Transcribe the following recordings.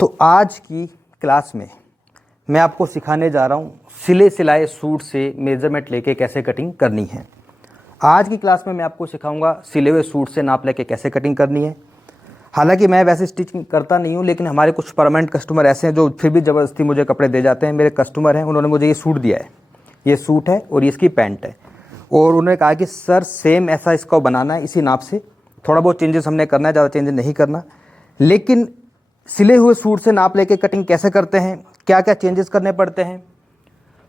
तो आज की क्लास में मैं आपको सिखाने जा रहा हूँ सिले सिलाए सूट से मेज़रमेंट लेके कैसे कटिंग करनी है। आज की क्लास में मैं आपको सिखाऊंगा सिले हुए सूट से नाप लेके कैसे कटिंग करनी है। हालांकि मैं वैसे स्टिचिंग करता नहीं हूँ, लेकिन हमारे कुछ परमानेंट कस्टमर ऐसे हैं जो फिर भी ज़बरदस्ती मुझे कपड़े दे जाते हैं। मेरे कस्टमर हैं, उन्होंने मुझे ये सूट दिया है, ये सूट है और ये इसकी पैंट है, और उन्होंने कहा कि सर सेम ऐसा इसको बनाना है, इसी नाप से। थोड़ा बहुत चेंजेस हमने करना है, ज़्यादा चेंजेस नहीं करना। लेकिन सिले हुए सूट से नाप लेके कटिंग कैसे करते हैं, क्या क्या चेंजेस करने पड़ते हैं,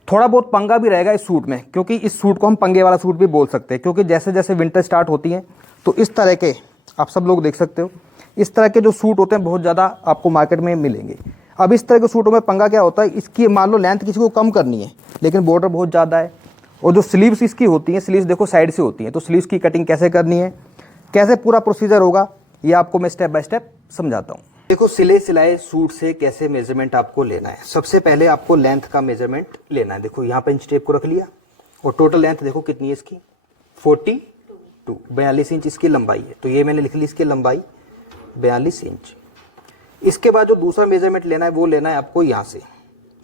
थोड़ा बहुत पंगा भी रहेगा इस सूट में, क्योंकि इस सूट को हम पंगे वाला सूट भी बोल सकते हैं। क्योंकि जैसे जैसे विंटर स्टार्ट होती है तो इस तरह के आप सब लोग देख सकते हो, इस तरह के जो सूट होते हैं बहुत ज़्यादा आपको मार्केट में मिलेंगे। अब इस तरह के सूटों में पंगा क्या होता है, इसकी मान लो लेंथ किसी को कम करनी है लेकिन बॉर्डर बहुत ज़्यादा है, और जो स्लीव्स इसकी होती हैं, स्लीव्स देखो साइड से होती हैं, तो स्लीव्स की कटिंग कैसे करनी है, कैसे पूरा प्रोसीजर होगा, ये आपको मैं स्टेप बाय स्टेप समझाता हूँ। देखो सिले सिलाए सूट से कैसे मेजरमेंट आपको लेना है। सबसे पहले आपको लेंथ का मेजरमेंट लेना है। देखो यहाँ पे इंच टेप को रख लिया, और टोटल लेंथ देखो कितनी है इसकी, 42 इंच इसकी लंबाई है। तो ये मैंने लिख ली, इसकी लंबाई 42 इंच। इसके बाद जो दूसरा मेजरमेंट लेना है वो लेना है आपको यहाँ से।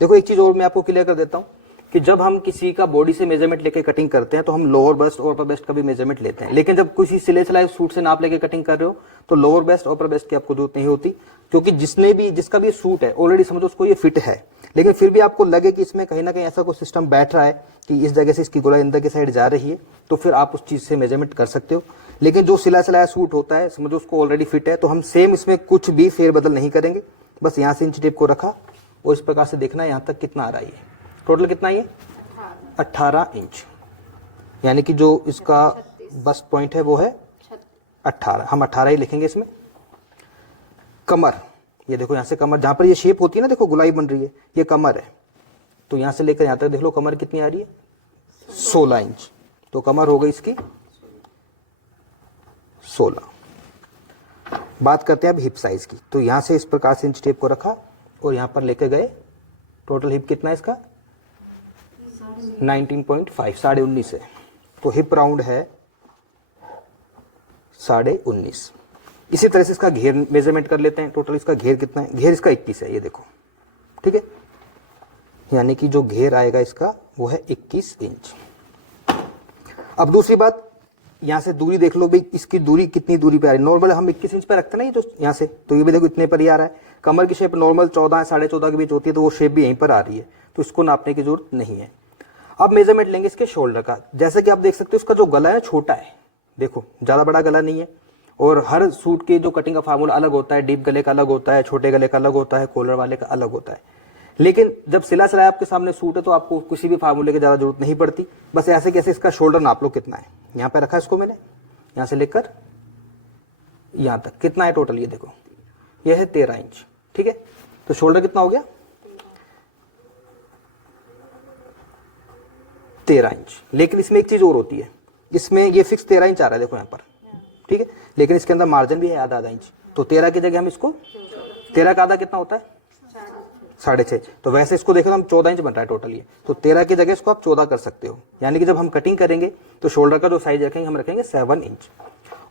देखो एक चीज और मैं आपको क्लियर कर देता हूँ कि जब हम किसी का बॉडी से मेजरमेंट लेके कटिंग करते हैं तो हम लोअर बेस्ट और अपर बेस्ट का भी मेजरमेंट लेते हैं। लेकिन जब किसी सिले सिलाए सूट से नाप लेके कटिंग कर रहे हो तो लोअर बेस्ट और अपर बेस्ट की आपको जरूरत नहीं होती, क्योंकि जिसका भी सूट है ऑलरेडी समझो उसको ये फिट है। लेकिन फिर भी आपको लगे कि इसमें कहीं ना कहीं ऐसा कोई सिस्टम बैठ रहा है कि इस जगह से इसकी गोलाई अंदर की साइड जा रही है, तो फिर आप उस चीज से मेजरमेंट कर सकते हो। लेकिन जो सिला सिलाया सूट होता है समझो उसको ऑलरेडी फिट है, तो हम सेम इसमें कुछ भी फेरबदल नहीं करेंगे। बस यहाँ से इंच टेप को रखा और इस प्रकार से देखना है यहाँ तक कितना आ रहा है। टोटल कितना है, 18 इंच, यानी कि जो इसका बस्ट पॉइंट है वो है 18, हम 18 ही लिखेंगे इसमें। कमर, ये देखो यहाँ से कमर, जहां पर ये शेप होती है ना, देखो गुलाई बन रही है, ये कमर है। तो यहां से लेकर यहां तक देख लो कमर कितनी आ रही है, 16 इंच। तो कमर हो गई इसकी 16। बात करते हैं अब हिप साइज की। तो यहां से इस प्रकार से इंच टेप को रखा और यहां पर लेकर गए। टोटल हिप कितना है इसका, 19.5, 19.5 है। तो हिप राउंड है 19.5। इसी तरह से इसका घेर मेजरमेंट कर लेते हैं। टोटल इसका घेर कितना है, घेर इसका 21 है, ये देखो, ठीक है। यानी कि जो घेर आएगा इसका वो है 21 इंच। अब दूसरी बात, यहां से दूरी देख लो भाई, इसकी दूरी कितनी दूरी पे आ रही है। नॉर्मल हम 21 इंच पे रखते हैं ना, ये जो यहां से, तो ये भी देखो इतने पर ही आ रहा है। कमर की शेप नॉर्मल 14 14.5 के बीच होती है, तो वो शेप भी यहीं पर आ रही है, तो इसको नापने की जरूरत नहीं है। अब मेजरमेंट लेंगे इसके शोल्डर का। जैसे कि आप देख सकते हो इसका जो गला है छोटा है, देखो ज्यादा बड़ा गला नहीं है। और हर सूट के जो कटिंग का फार्मूला अलग होता है, डीप गले का अलग होता है, छोटे गले का अलग होता है, कॉलर वाले का अलग होता है। लेकिन जब सिला सिलाया आपके सामने सूट है तो आपको किसी भी फार्मूले की ज्यादा जरूरत नहीं पड़ती। बस ऐसे कैसे इसका शोल्डर नाप लो कितना है। यहाँ पे रखा इसको मैंने, यहां से लेकर यहां तक कितना है टोटल, ये देखो ये है 13 इंच, ठीक है। तो शोल्डर कितना हो गया, 13 इंच। लेकिन इसमें एक चीज और होती है, इसमें ये फिक्स 13 इंच आ रहा है, देखो यहाँ पर, ठीक है। लेकिन इसके अंदर मार्जिन भी है आधा इंच। तो 13 की जगह हम इसको, 13 का आधा कितना होता है, 6.5। तो वैसे इसको देखो तो हम 14 इंच बन रहा है टोटल ये। तो 13 की जगह इसको आप 14 कर सकते हो। यानी कि जब हम कटिंग करेंगे तो शोल्डर का जो साइज रखेंगे हम रखेंगे 7 इंच।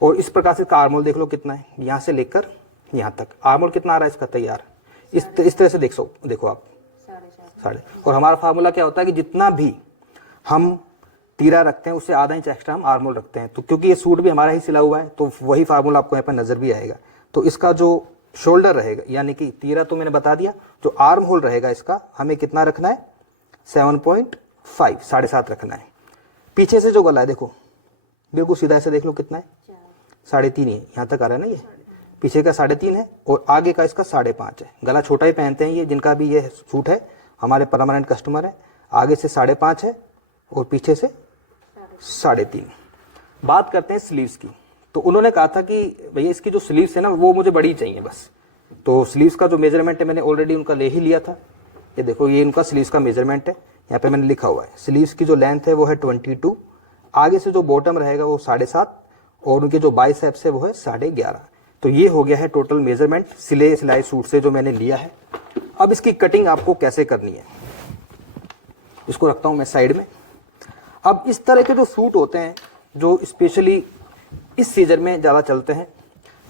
और इस प्रकार से इसका आर्मोल देख लो कितना है, यहां से लेकर यहां तक आर्मोल कितना आ रहा है इसका तैयार। इस तरह से देखो आप 3.5। और हमारा फार्मूला क्या होता है कि जितना भी हम तीरा रखते हैं उससे आधा इंच एक्स्ट्रा हम आर्मोल रखते हैं। तो क्योंकि ये सूट भी हमारा ही सिला हुआ है तो वही फार्मूला आपको यहाँ पर नजर भी आएगा। तो इसका जो शोल्डर रहेगा, यानी कि तीरा तो मैंने बता दिया, जो आर्म होल रहेगा इसका हमें कितना रखना है, 7.5, 7.5 रखना है। पीछे से जो गला है देखो बिल्कुल सीधा ऐसे देख लो कितना है, 3.5 है। यहाँ तक आ रहा है ना, ये पीछे का 3.5 है और आगे का इसका 5.5 है। गला छोटा ही पहनते हैं ये, जिनका भी ये सूट है, हमारे परमानेंट कस्टमर है। आगे से 5.5 है और पीछे से 3.5। बात करते हैं स्लीव्स की। तो उन्होंने कहा था कि भैया इसकी जो स्लीव्स है ना वो मुझे बड़ी चाहिए बस। तो स्लीव्स का जो मेजरमेंट है मैंने ऑलरेडी उनका ले ही लिया था। ये देखो ये उनका स्लीव्स का मेजरमेंट है, यहाँ पे मैंने लिखा हुआ है। स्लीव्स की जो लेंथ है वो है 22, आगे से जो बॉटम रहेगा वो 7.5 और उनके जो बाइसेप्स है वो है 11.5। तो ये हो गया है टोटल मेजरमेंट सिले सिलाई सूट से जो मैंने लिया है। अब इसकी कटिंग आपको कैसे करनी है, इसको रखता हूं मैं साइड में। अब इस तरह के जो सूट होते हैं जो स्पेशली इस सीजन में ज्यादा चलते हैं,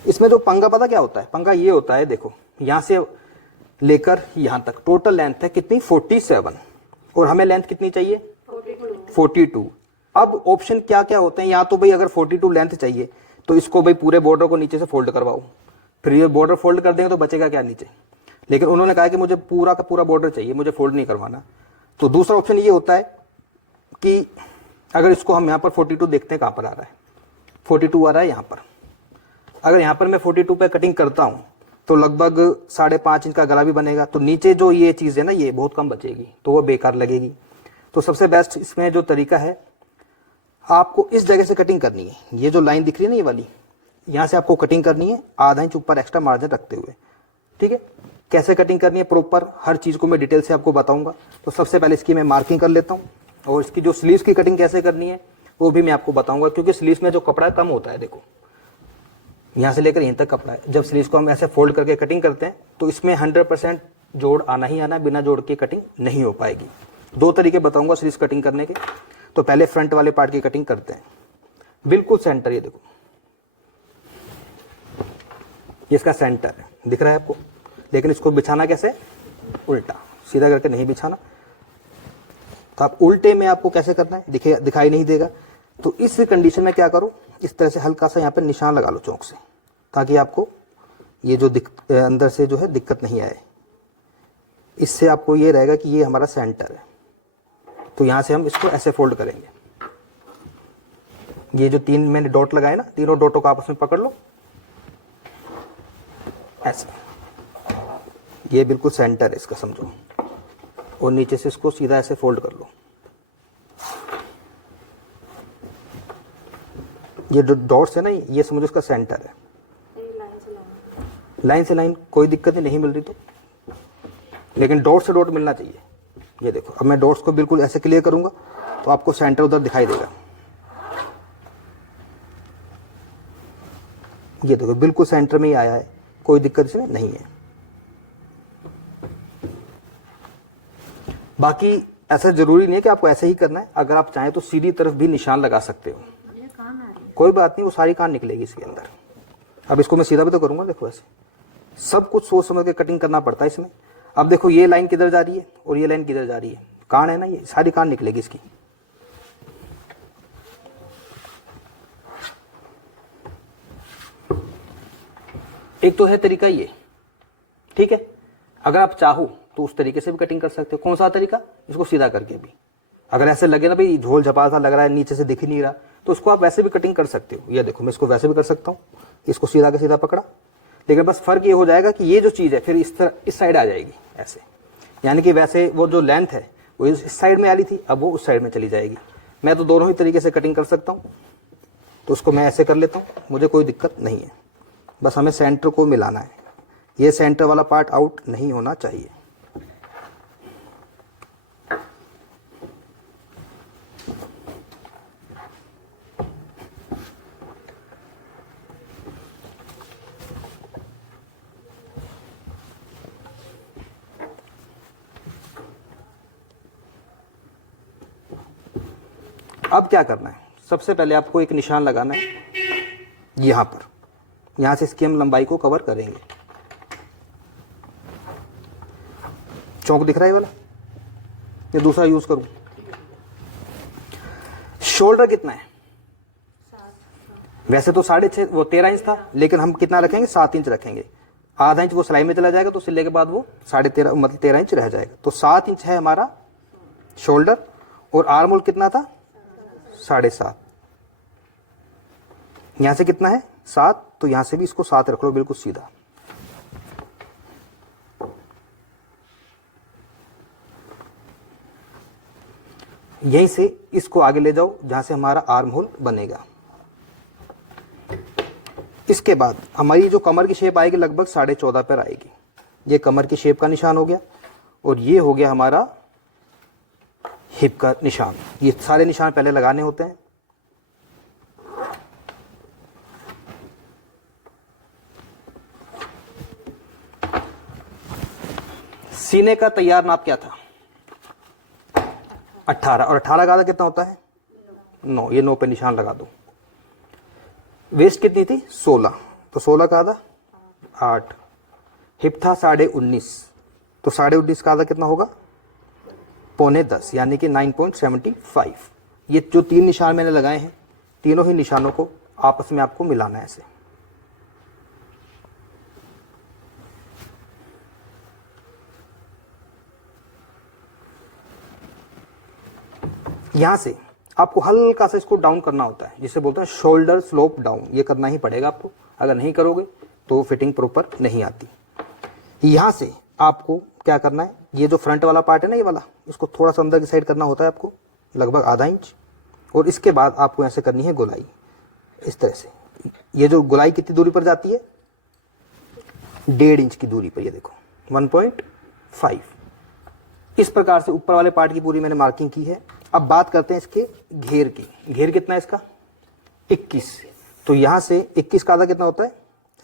इसमें जो पंगा पता क्या होता है, पंगा ये होता है, देखो यहां से लेकर यहां तक टोटल लेंथ है कितनी 47 और हमें लेंथ कितनी चाहिए 42। अब ऑप्शन क्या क्या होते हैं, या तो भाई अगर 42 लेंथ चाहिए तो इसको भाई पूरे बॉर्डर को नीचे से फोल्ड करवाओ, फिर ये बॉर्डर फोल्ड कर देंगे तो बचेगा क्या नीचे। लेकिन उन्होंने कहा कि मुझे पूरा का पूरा बॉर्डर चाहिए, मुझे फोल्ड नहीं करवाना। तो दूसरा ऑप्शन ये होता है कि अगर इसको हम यहाँ पर 42 देखते हैं कहाँ पर आ रहा है, 42 आ रहा है यहाँ पर। अगर यहाँ पर मैं 42 पे कटिंग करता हूँ तो लगभग 5.5 इंच का गला भी बनेगा, तो नीचे जो ये चीज़ है ना ये बहुत कम बचेगी, तो वो बेकार लगेगी। तो सबसे बेस्ट इसमें जो तरीका है, आपको इस जगह से कटिंग करनी है। ये जो लाइन दिख रही है ना ये वाली, यहाँ से आपको कटिंग करनी है आधा इंच ऊपर एक्स्ट्रा मार्जिन रखते हुए। ठीक है, कैसे कटिंग करनी है प्रॉपर हर चीज़ को मैं डिटेल से आपको बताऊंगा। तो सबसे पहले इसकी मैं मार्किंग कर लेता हूँ, और इसकी जो स्लीव्स की कटिंग कैसे करनी है वो भी मैं आपको बताऊंगा, क्योंकि स्लीव्स में जो कपड़ा कम होता है, देखो यहाँ से लेकर यहीं तक कपड़ा है। जब स्लीव्स को हम ऐसे फोल्ड करके कटिंग करते हैं तो इसमें 100% जोड़ आना ही आना, बिना जोड़ के कटिंग नहीं हो पाएगी। दो तरीके बताऊंगा स्लीव्स कटिंग करने के। तो पहले फ्रंट वाले पार्ट की कटिंग करते हैं, बिल्कुल सेंटर, ये देखो ये इसका सेंटर है, दिख रहा है आपको। लेकिन इसको बिछाना कैसे, उल्टा, सीधा करके नहीं बिछाना। तो आप उल्टे में आपको कैसे करना है दिखाई नहीं देगा। तो इस कंडीशन में क्या करो, इस तरह से हल्का सा यहाँ पे निशान लगा लो चौक से, ताकि आपको ये जो अंदर से जो है दिक्कत नहीं आए। इससे आपको ये रहेगा कि ये हमारा सेंटर है। तो यहाँ से हम इसको ऐसे फोल्ड करेंगे। ये जो 3 मैंने डॉट लगाए ना, तीनों डॉटों को आपस में पकड़ लो ऐसे, ये बिल्कुल सेंटर है इसका समझो। और नीचे से इसको सीधा ऐसे फोल्ड कर लो। ये जो डॉट्स है ना ये समझो इसका सेंटर है। लाइन से लाइन कोई दिक्कत नहीं मिल रही तो, लेकिन डॉट से डॉट मिलना चाहिए। ये देखो, अब मैं डॉट्स को बिल्कुल ऐसे क्लियर करूंगा तो आपको सेंटर उधर दिखाई देगा। ये देखो बिल्कुल सेंटर में ही आया है, कोई दिक्कत इसमें नहीं है। बाकी ऐसा जरूरी नहीं है कि आपको ऐसे ही करना है, अगर आप चाहें तो सीधी तरफ भी निशान लगा सकते हो, कोई बात नहीं, वो सारी कान निकलेगी इसके अंदर। अब इसको मैं सीधा भी तो करूंगा, देखो ऐसे सब कुछ सोच समझ के कटिंग करना पड़ता है इसमें। अब देखो ये लाइन किधर जा रही है और ये लाइन किधर जा रही है, कान है ना, ये सारी कान निकलेगी इसकी। एक तो है तरीका ये, ठीक है। अगर आप चाहो तो उस तरीके से भी कटिंग कर सकते हो। कौन सा तरीका, इसको सीधा करके भी। अगर ऐसे लगे ना भाई झोल झपा सा लग रहा है, नीचे से दिख ही नहीं रहा, तो उसको आप वैसे भी कटिंग कर सकते हो। ये देखो मैं इसको वैसे भी कर सकता हूँ, इसको सीधा के सीधा पकड़ा। लेकिन बस फर्क ये हो जाएगा कि ये जो चीज़ है फिर इस तरह इस साइड आ जाएगी ऐसे, यानी कि वैसे वो जो लेंथ है वो इस साइड में आ रही थी, अब वो उस साइड में चली जाएगी। मैं तो दोनों ही तरीके से कटिंग कर सकता हूँ। तो उसको मैं ऐसे कर लेता हूँ, मुझे कोई दिक्कत नहीं है। बस हमें सेंटर को मिलाना है, ये सेंटर वाला पार्ट आउट नहीं होना चाहिए। अब क्या करना है, सबसे पहले आपको एक निशान लगाना है यहां पर। यहां से इसकी हम लंबाई को कवर करेंगे। चौक दिख रहा है वाला, ये दूसरा यूज करूं। शोल्डर कितना है, वैसे तो 6.5 वो 13 इंच था, लेकिन हम कितना रखेंगे 7 इंच रखेंगे। आधा इंच वो सिलाई में चला जाएगा, तो सिले के बाद वो 13.5 मतलब 13 इंच रह जाएगा। तो 7 इंच है हमारा शोल्डर। और आर्म होल कितना था 7.5। यहां से कितना है 7, तो यहां से भी इसको 7 रख लो बिल्कुल सीधा। यहीं से इसको आगे ले जाओ जहां से हमारा आर्म होल बनेगा। इसके बाद हमारी जो कमर की शेप आएगी लगभग 14.5 पर आएगी। ये कमर की शेप का निशान हो गया, और ये हो गया हमारा हिप का निशान। ये सारे निशान पहले लगाने होते हैं। सीने का तैयार नाप क्या था 18, और 18 का आधा कितना होता है 9। ये 9 पे निशान लगा दो। वेस्ट कितनी थी 16, तो 16 का आधा 8। हिप था 19.5, तो 19.5 का आधा कितना होगा, 9.25 यानी कि 9.75। ये जो 3 निशान मैंने लगाए हैं, तीनों ही निशानों को आपस में आपको मिलाना है ऐसे। यहां से आपको हल्का सा इसको डाउन करना होता है, जिसे बोलते हैं शोल्डर स्लोप डाउन। ये करना ही पड़ेगा आपको, अगर नहीं करोगे तो फिटिंग प्रॉपर नहीं आती। यहां से आपको क्या करना है, ये जो फ्रंट वाला पार्ट है ना, ये वाला, इसको थोड़ा सा अंदर की साइड करना होता है आपको, लगभग आधा इंच। और इसके बाद आपको ऐसे करनी है गोलाई, इस तरह से। ये जो गोलाई कितनी दूरी पर जाती है, 1.5 इंच की दूरी पर, ये देखो 1.5। इस प्रकार से ऊपर वाले पार्ट की पूरी मैंने मार्किंग की है। अब बात करते हैं इसके घेर की। घेर कितना है इसका, 21। तो यहां से 21 का आधा कितना होता है,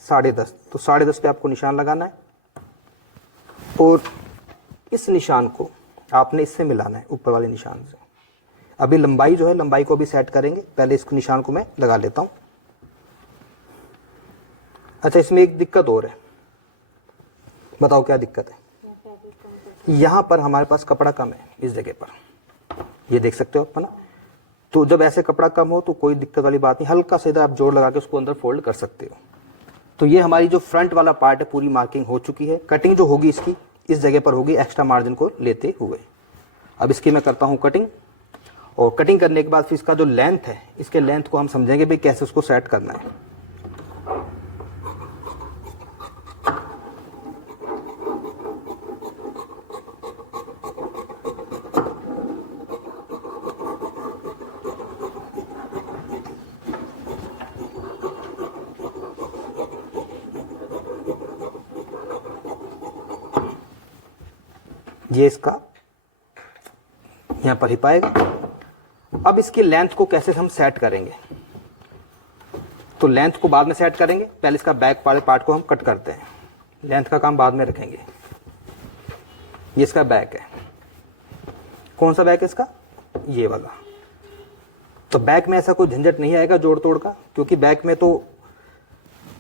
10.5। तो 10.5 पे आपको निशान लगाना है और इस निशान को आपने इससे मिलाना है, ऊपर वाले निशान से। अभी लंबाई जो है, लंबाई को भी सेट करेंगे, पहले इस निशान को मैं लगा लेता हूं। अच्छा, इसमें एक दिक्कत और है, बताओ क्या दिक्कत है। यहां पर हमारे पास कपड़ा कम है, इस जगह पर, ये देख सकते हो आप, है ना। तो जब ऐसे कपड़ा कम हो तो कोई दिक्कत वाली बात नहीं, हल्का से इधर आप जोड़ लगा के उसको अंदर फोल्ड कर सकते हो। तो ये हमारी जो फ्रंट वाला पार्ट है, पूरी मार्किंग हो चुकी है। कटिंग जो होगी इसकी इस जगह पर होगी, एक्स्ट्रा मार्जिन को लेते हुए। अब इसकी मैं करता हूं कटिंग, और कटिंग करने के बाद फिर इसका जो लेंथ है, इसके लेंथ को हम समझेंगे भाई कैसे उसको सेट करना है। ये इसका यहां पर ही पाएगा। अब इसकी लेंथ को कैसे हम सेट करेंगे, तो लेंथ को बाद में सेट करेंगे, पहले इसका बैक वाले पार्ट को हम कट करते हैं। लेंथ का काम बाद में रखेंगे। ये इसका बैक है, कौन सा बैक है इसका, ये वाला। तो बैक में ऐसा कोई झंझट नहीं आएगा जोड़ तोड़ का, क्योंकि बैक में तो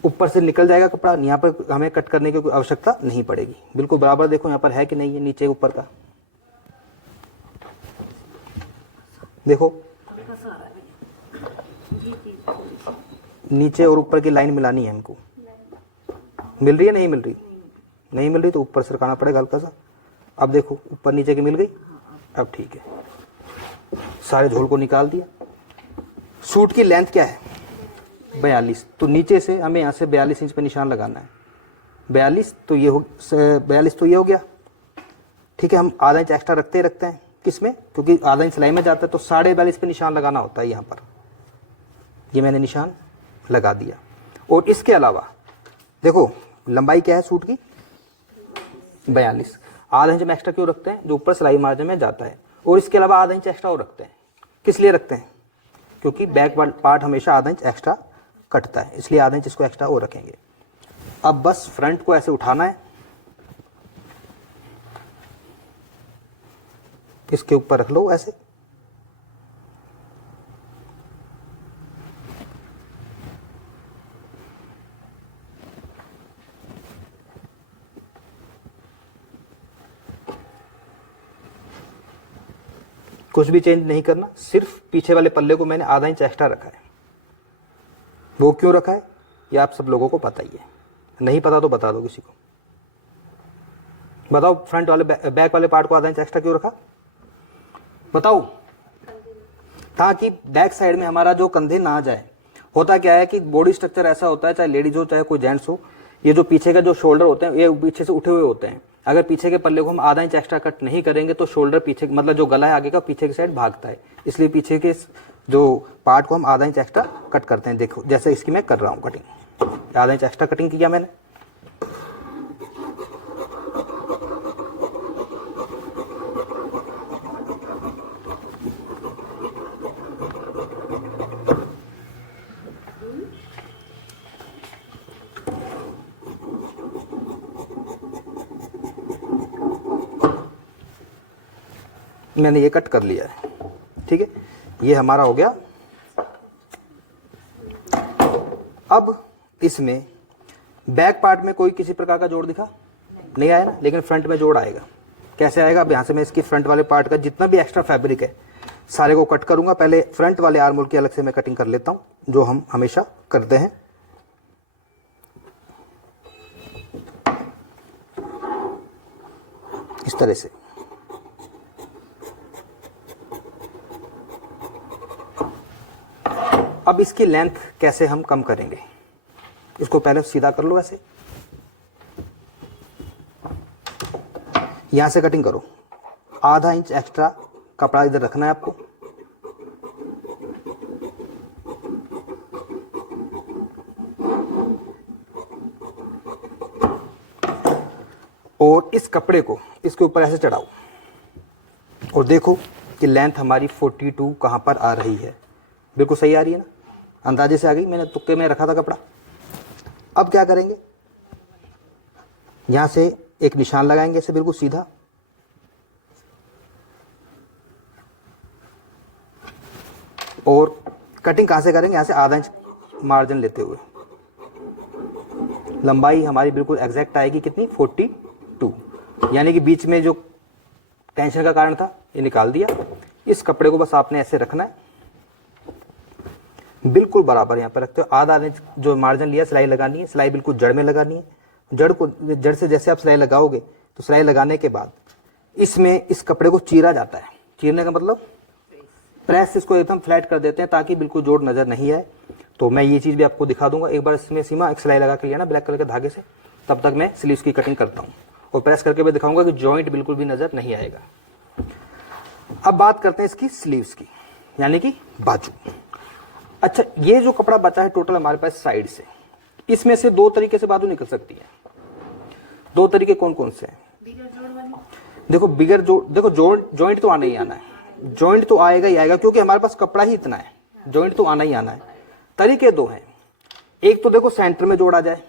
ऊपर से निकल जाएगा कपड़ा, यहाँ पर हमें कट करने की कोई आवश्यकता नहीं पड़ेगी। बिल्कुल बराबर देखो यहाँ पर है कि नहीं है, नीचे ऊपर का देखो, नीचे और ऊपर की लाइन मिलानी है हमको। मिल रही है, नहीं मिल रही, नहीं मिल रही तो ऊपर सरकाना पड़ेगा हल्का सा। अब देखो ऊपर नीचे की मिल गई, अब ठीक है, सारे झोल को निकाल दिया। सूट की लेंथ क्या है, 42। तो नीचे से हमें यहाँ से 42 इंच पे निशान लगाना है। 42 तो ये हो, 42 तो ये हो गया, ठीक है। हम आधा इंच एक्स्ट्रा रखते हैं, किसमें, क्योंकि आधा इंच सिलाई में जाता है, तो 42.5 पे निशान लगाना होता है यहाँ पर। ये मैंने निशान लगा दिया। और इसके अलावा देखो लंबाई क्या है सूट की, 42। आधा इंच में एक्स्ट्रा क्यों रखते हैं, जो ऊपर सिलाई मार्जिन में जाता है। और इसके अलावा आधा इंच एक्स्ट्रा और रखते हैं, किस लिए रखते हैं, क्योंकि बैक पार्ट हमेशा आधा इंच एक्स्ट्रा कटता है, इसलिए आधा इंच इसको एक्स्ट्रा और रखेंगे। अब बस फ्रंट को ऐसे उठाना है, इसके ऊपर रख लो ऐसे। कुछ भी चेंज नहीं करना, सिर्फ पीछे वाले पल्ले को मैंने आधा इंच एक्स्ट्रा रखा है। वो क्यों रखा है ये आप सब लोगों को पता ही है, नहीं पता तो बता दो किसी को। बताओ फ्रंट वाले बैक वाले पार्ट को आधा इंच एक्स्ट्रा क्यों रखा, बताओ। ताकि बैक साइड में हमारा जो कंधे ना जाए। होता क्या है कि बॉडी स्ट्रक्चर ऐसा होता है, चाहे लेडीज हो चाहे कोई जेंट्स हो, ये जो पीछे का जो शोल्डर होते हैं ये पीछे से उठे हुए होते हैं। अगर पीछे के पल्ले को हम आधा इंच एक्स्ट्रा कट नहीं करेंगे तो शोल्डर पीछे, मतलब जो गला है आगे का, पीछे की साइड भागता है। इसलिए पीछे के जो पार्ट को हम आधा इंच एक्स्ट्रा कट करते हैं। देखो जैसे इसकी मैं कर रहा हूँ कटिंग, आधा इंच एक्स्ट्रा कटिंग किया मैंने। मैंने ये कट कर लिया है, ठीक है, ये हमारा हो गया। अब इसमें बैक पार्ट में कोई किसी प्रकार का जोड़ दिखा, नहीं आया ना, लेकिन फ्रंट में जोड़ आएगा। कैसे आएगा? अब यहाँ से मैं इसकी फ्रंट वाले पार्ट का जितना भी एक्स्ट्रा फैब्रिक है सारे को कट करूंगा। पहले फ्रंट वाले आर्म होल की अलग से मैं कटिंग कर लेता हूँ, जो हम हमेशा करते हैं। इस तरह से अब इसकी लेंथ कैसे हम कम करेंगे, इसको पहले सीधा कर लो ऐसे, यहां से कटिंग करो। आधा इंच एक्स्ट्रा कपड़ा इधर रखना है आपको। और इस कपड़े को इसके ऊपर ऐसे चढ़ाओ और देखो कि लेंथ हमारी 42 कहां पर आ रही है। बिल्कुल सही आ रही है ना, अंदाजे से आ गई, मैंने तुक्के में रखा था कपड़ा। अब क्या करेंगे, यहां से एक निशान लगाएंगे ऐसे बिल्कुल सीधा, और कटिंग कहां से करेंगे, यहां से आधा इंच मार्जिन लेते हुए। लंबाई हमारी बिल्कुल एग्जैक्ट आएगी कितनी, 42, यानी कि बीच में जो टेंशन का कारण था ये निकाल दिया। इस कपड़े को बस आपने ऐसे रखना है, बिल्कुल बराबर यहां पर रखते हो। आधा इंच जो मार्जिन लिया सिलाई लगानी है, सिलाई बिल्कुल जड़ में लगानी है। जड़ से जैसे आप सिलाई लगाओगे तो सिलाई लगाने के बाद इसमें इस कपड़े को चीरा जाता है। चीरने का मतलब प्रेस, इसको एकदम फ्लैट कर देते हैं ताकि बिल्कुल जोड़ नजर नहीं आए। तो मैं ये चीज भी आपको दिखा दूंगा। एक बार इसमें सीमा एक सिलाई लगा के लिया ना ब्लैक कलर के धागे से, तब तक मैं स्लीव्स की कटिंग करता हूँ और प्रेस करके भी दिखाऊंगा कि जॉइंट बिल्कुल भी नजर नहीं आएगा। अब बात करते हैं इसकी स्लीव्स की, यानी कि बाजू। अच्छा, ये जो कपड़ा बचा है टोटल हमारे पास साइड से, इसमें से दो तरीके से बाजू निकल सकती है। दो तरीके कौन कौन से हैं? देखो देखो जॉइंट तो आना ही आना है, जॉइंट तो आएगा ही आएगा, क्योंकि हमारे पास कपड़ा ही इतना है, जॉइंट तो आना ही आना है। तरीके दो हैं, एक तो देखो सेंटर में जोड़ आ जाए,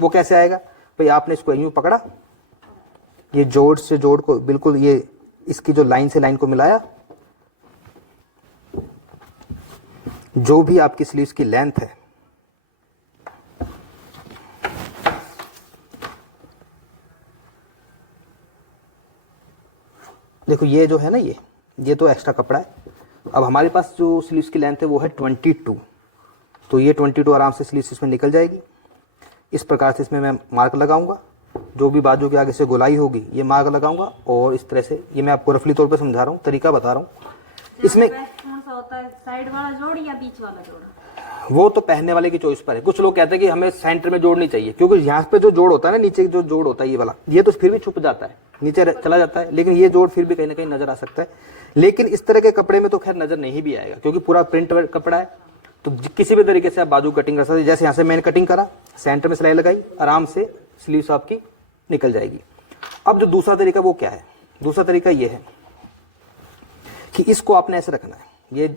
वो कैसे आएगा भाई, आपने इसको यूं पकड़ा, ये जोड़ से जोड़ को बिल्कुल ये इसकी जो लाइन से लाइन को मिलाया, जो भी आपकी स्लीव्स की लेंथ है देखो, ये जो है ना ये तो एक्स्ट्रा कपड़ा है। अब हमारे पास जो स्लीव्स की लेंथ है वो है 22, तो ये 22 आराम से स्लीव्स इसमें निकल जाएगी। इस प्रकार से इसमें मैं मार्क लगाऊंगा, जो भी बाजू के आगे से गोलाई होगी ये मार्क लगाऊंगा, और इस तरह से, ये मैं आपको रफली तौर पे समझा रहा हूँ, तरीका बता रहा हूँ। इसमें कौन सा होता है, साइड वाला जोड़ या बीच वाला जोड़? वो तो पहनने वाले की चॉइस पर है। कुछ लोग कहते हैं कि हमें सेंटर में जोड़ नहीं चाहिए, क्योंकि यहाँ पे जो जोड़ होता है ना, नीचे जो जोड़ होता है ये वाला, ये तो फिर भी छुप जाता है, नीचे चला जाता है, लेकिन ये जोड़ फिर भी कहीं ना कहीं नजर आ सकता है। लेकिन इस तरह के कपड़े में तो खैर नजर नहीं भी आएगा, क्योंकि पूरा प्रिंट कपड़ा है, तो किसी भी तरीके से आप बाजू कटिंग कर सकते हैं। जैसे यहाँ से मैंने कटिंग करा, सेंटर में सिलाई लगाई, आराम से स्लीव्स आपकी निकल जाएगी। अब जो दूसरा तरीका वो क्या है, दूसरा तरीका ये है कि इसको आपने ऐसे रखना है, ये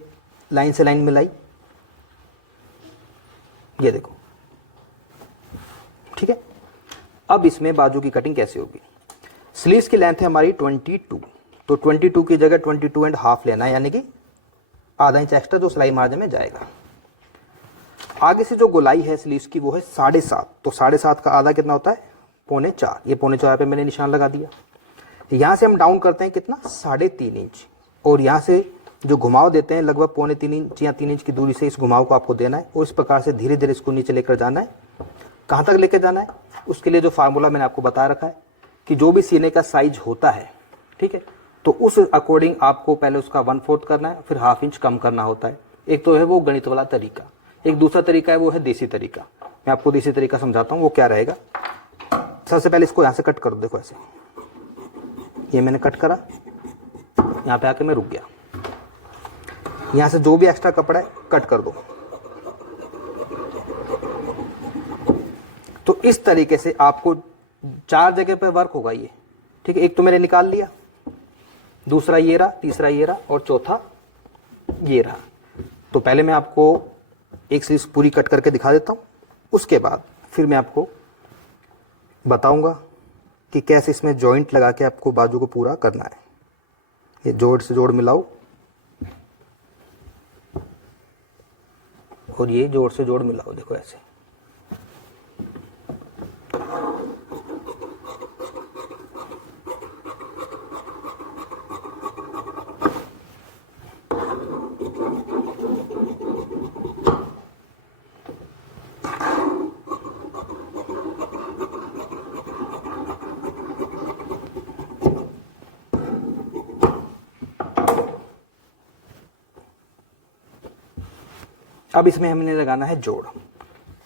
लाइन से लाइन मिलाई, ये देखो, ठीक है। अब इसमें बाजू की कटिंग कैसे होगी, स्लीव्स की लेंथ है हमारी 22, तो 22 की जगह 22.5 लेना है, यानी कि आधा इंच एक्स्ट्रा जो सिलाई मार्जिन में जाएगा। आगे से जो गोलाई है स्लीव्स की वो है 7.5, तो 7.5 का आधा कितना होता है, 3.25। ये 3.25 पे मैंने निशान लगा दिया। यहां से हम डाउन करते हैं कितना, 3.5 इंच, और यहां से जो घुमाव देते हैं लगभग 3.25 इंच या 3 इंच की दूरी से इस घुमाव को आपको देना है, और इस प्रकार से धीरे धीरे इसको नीचे लेकर जाना है। कहां तक लेकर जाना है, उसके लिए जो फार्मूला मैंने आपको बता रखा है कि जो भी सीने का साइज होता है, ठीक है, तो उस अकॉर्डिंग आपको पहले उसका 1/4 करना है, फिर ½ इंच कम करना होता है। एक तो है वो गणित वाला तरीका, एक दूसरा तरीका है वो है देसी तरीका। मैं आपको देसी तरीका समझाता हूँ, वो क्या रहेगा। सबसे पहले इसको यहां से कट करो, देखो ऐसे, ये मैंने कट करा, यहां पे आके मैं रुक गया। यहां से जो भी एक्स्ट्रा कपड़ा है कट कर दो। तो इस तरीके से आपको 4 जगह पे वर्क होगा ये, ठीक है। एक तो मैंने निकाल लिया, दूसरा ये रहा, तीसरा ये रहा, और चौथा ये रहा। तो पहले मैं आपको एक स्लीव्स पूरी कट करके दिखा देता हूं, उसके बाद फिर मैं आपको बताऊंगा कि कैसे इसमें जॉइंट लगा के आपको बाजू को पूरा करना है। ये जोड़ से जोड़ मिलाओ, और ये जोड़ से जोड़ मिलाओ, देखो ऐसे। अब इसमें हमने लगाना है जोड़।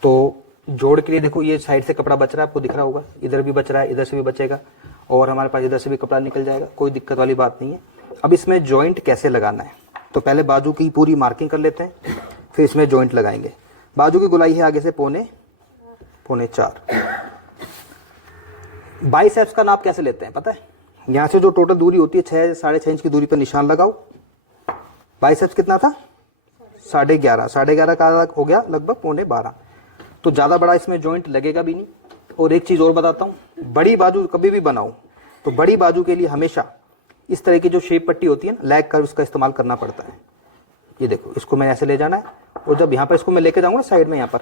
तो जोड़ के लिए देखो ये साइड से कपड़ा बच रहा है, आपको दिख रहा होगा, इधर भी बच रहा है, इधर से भी बचेगा, और हमारे पास इधर से भी कपड़ा निकल जाएगा, कोई दिक्कत वाली बात नहीं है। अब इसमें जॉइंट कैसे लगाना है, तो पहले बाजू की पूरी मार्किंग कर लेते हैं, फिर इसमें जॉइंट लगाएंगे। बाजू की गोलाई है आगे से पौने 4। बाइसेप्स का नाप कैसे लेते हैं पता है, यहाँ से जो टोटल दूरी होती है 6 साढ़े 6 इंच की दूरी पर निशान लगाओ। बाइसेप्स कितना था 11.5, 11.5 का हो गया लगभग 11.25। तो ज़्यादा बड़ा इसमें जॉइंट लगेगा भी नहीं। और एक चीज़ और बताता हूँ, बड़ी बाजू कभी भी बनाओ तो बड़ी बाजू के लिए हमेशा इस तरह की जो शेप पट्टी होती है ना, लैग कर्व, उसका इस्तेमाल करना पड़ता है। ये देखो, इसको मैं ऐसे ले जाना है, और जब यहाँ पर इसको मैं लेके जाऊँगा साइड में यहाँ पर,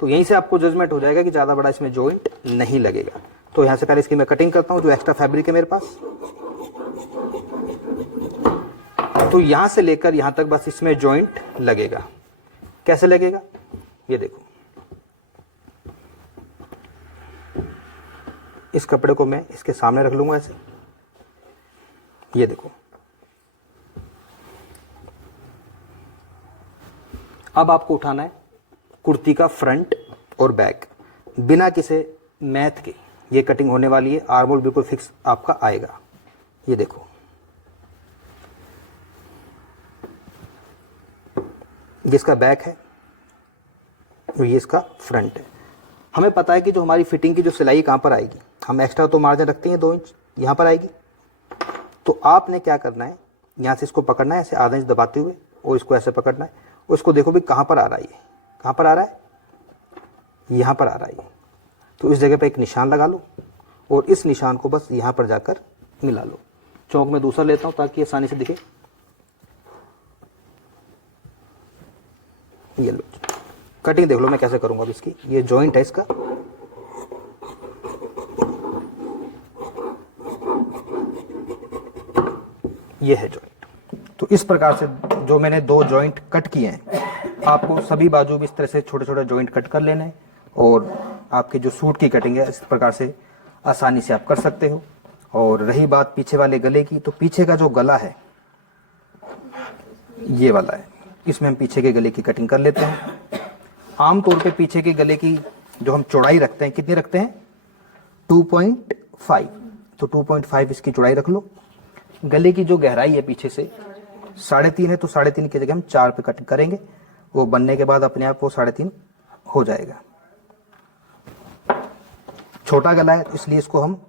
तो यहीं से आपको जजमेंट हो जाएगा कि ज़्यादा बड़ा इसमें जॉइंट नहीं लगेगा। तो यहाँ से पहले इसकी मैं कटिंग करता हूँ, जो एक्स्ट्रा फैब्रिक है मेरे पास। तो यहाँ से लेकर यहाँ तक बस इसमें जॉइंट लगेगा। कैसे लगेगा, ये देखो, इस कपड़े को मैं इसके सामने रख लूंगा ऐसे, ये देखो। अब आपको उठाना है कुर्ती का फ्रंट और बैक, बिना किसी मैथ के ये कटिंग होने वाली है। आर्म होल बिल्कुल फिक्स आपका आएगा, ये देखो। ये इसका बैक है और ये इसका फ्रंट है। हमें पता है कि जो हमारी फिटिंग की जो सिलाई कहाँ पर आएगी, हम एक्स्ट्रा तो मार्जिन रखते हैं 2 इंच, यहाँ पर आएगी। तो आपने क्या करना है, यहाँ से इसको पकड़ना है ऐसे आधा इंच दबाते हुए, और इसको ऐसे पकड़ना है, और इसको देखो भी कहाँ पर आ रहा है, ये कहाँ पर आ रहा है, यहाँ पर आ रहा है ये। तो इस जगह पर एक निशान लगा लो, और इस निशान को बस यहाँ पर जाकर मिला लो। चौक में दूसरा लेता हूँ ताकि आसानी से दिखे। ये लो, कटिंग देख लो मैं कैसे करूंगा अब इसकी। ये जॉइंट है इसका, ये है जॉइंट। तो इस प्रकार से जो मैंने 2 जॉइंट कट किए हैं, आपको सभी बाजू भी इस तरह से छोटे छोटे जॉइंट कट कर लेने हैं, और आपके जो सूट की कटिंग है इस प्रकार से आसानी से आप कर सकते हो। और रही बात पीछे वाले गले की, तो पीछे का जो गला है ये वाला है, इसमें हम पीछे के गले की कटिंग कर लेते हैं। आमतौर पे पीछे के गले की जो हम चौड़ाई रखते हैं, कितनी रखते हैं, 2.5। तो 2.5 इसकी चौड़ाई रख लो। गले की जो गहराई है पीछे से 3.5 है, तो 3.5 की जगह हम 4 पे कटिंग करेंगे। वो बनने के बाद अपने आप वो 3.5 हो जाएगा। छोटा गला है, इसलिए इसको हम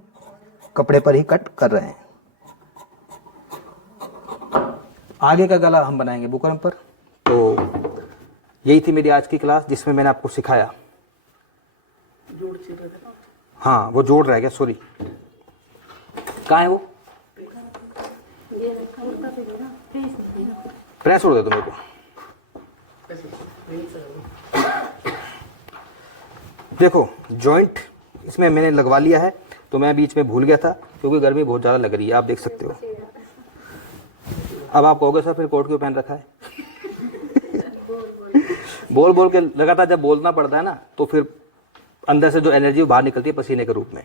कपड़े पर ही कट कर रहे हैं। आगे का गला हम बनाएंगे बुकरम पर। तो यही थी मेरी आज की क्लास, जिसमें मैंने आपको सिखाया। हाँ, वो जोड़ रह गया, सॉरी। कहाँ है वो, प्रेस हो दे दो मेरे को। देखो जॉइंट इसमें मैंने लगवा लिया है, तो मैं बीच में भूल गया था क्योंकि गर्मी बहुत ज़्यादा लग रही है, आप देख सकते हो। अब आप कहोगे सर फिर कोट क्यों पहन रखा है बोल बोल के लगातार जब बोलना पड़ता है ना, तो फिर अंदर से जो एनर्जी बाहर निकलती है पसीने के रूप में।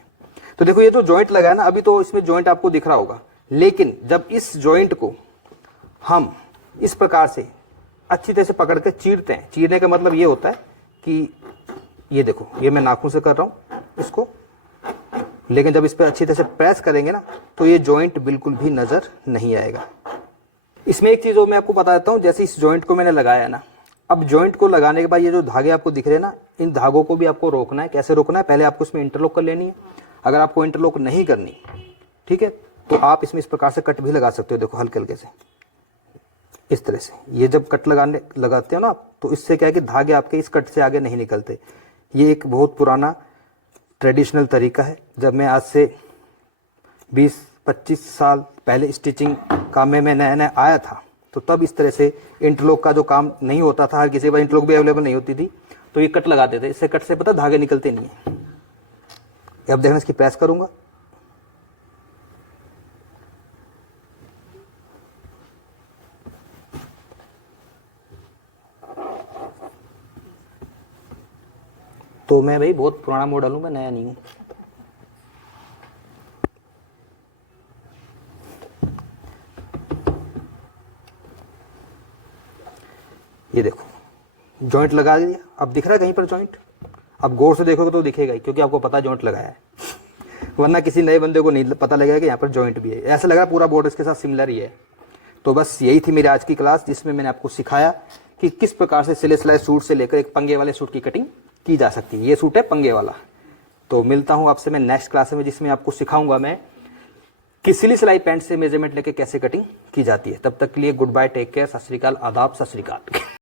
तो देखो ये जो जॉइंट लगा है ना, अभी तो इसमें जॉइंट आपको दिख रहा होगा, लेकिन जब इस जॉइंट को हम इस प्रकार से अच्छी तरह से पकड़ के चीरते हैं, चीरने का मतलब ये होता है कि ये देखो, ये मैं नाखून से कर रहा हूं इसको, लेकिन जब इस पर अच्छी तरह से प्रेस करेंगे ना, तो ये जॉइंट बिल्कुल भी नजर नहीं आएगा। इसमें एक चीज और मैं आपको बता देता हूं, जैसे इस जॉइंट को मैंने लगाया ना, अब जॉइंट को लगाने के बाद ये जो धागे आपको दिख रहे हैं ना, इन धागों को भी आपको रोकना है। कैसे रोकना है, पहले आपको इसमें इंटरलॉक कर लेनी है। अगर आपको इंटरलॉक नहीं करनी, ठीक है, तो आप इसमें इस प्रकार से कट भी लगा सकते हो। देखो हल्के हल्के से इस तरह से, ये जब कट लगाते हो ना, तो इससे क्या है कि धागे आपके इस कट से आगे नहीं निकलते। ये एक बहुत पुराना ट्रेडिशनल तरीका है। जब मैं आज से 20-25 साल पहले स्टिचिंग काम में मैं नया नया आया था, तो तब इस तरह से इंटरलॉक का जो काम नहीं होता था, हर किसी के पास इंटरलॉक भी अवेलेबल नहीं होती थी, तो ये कट लगाते थे। इससे कट से पता धागे निकलते नहीं है। अब देखना, इसकी प्रेस करूंगा, तो मैं भाई बहुत पुराना मॉडल हूं, मैं नया नहीं हूं। ये देखो जॉइंट लगा दिया, अब दिख रहा है कहीं पर जॉइंट? अब गौर से देखोगे तो दिखेगा ही, क्योंकि आपको पता जॉइंट लगाया है। वरना किसी नए बंदे को नहीं पता लगेगा कि यहाँ पर जॉइंट भी है। ऐसा लगा पूरा बोर्ड इसके साथ सिमिलर ही है। तो बस यही थी मेरी आज की क्लास, जिसमें मैंने आपको सिखाया कि किस प्रकार से सिले सिलाई सूट से लेकर एक पंगे वाले सूट की कटिंग की जा सकती है। ये सूट है पंगे वाला। तो मिलता हूँ आपसे मैं नेक्स्ट क्लास में, जिसमें आपको सिखाऊंगा मैं कि सिली सिलाई पैंट से मेजरमेंट लेके कैसे कटिंग की जाती है। तब तक के लिए गुड बाय, टेक केयर, सत श्री अकाल, आदाब, सत श्री अकाल।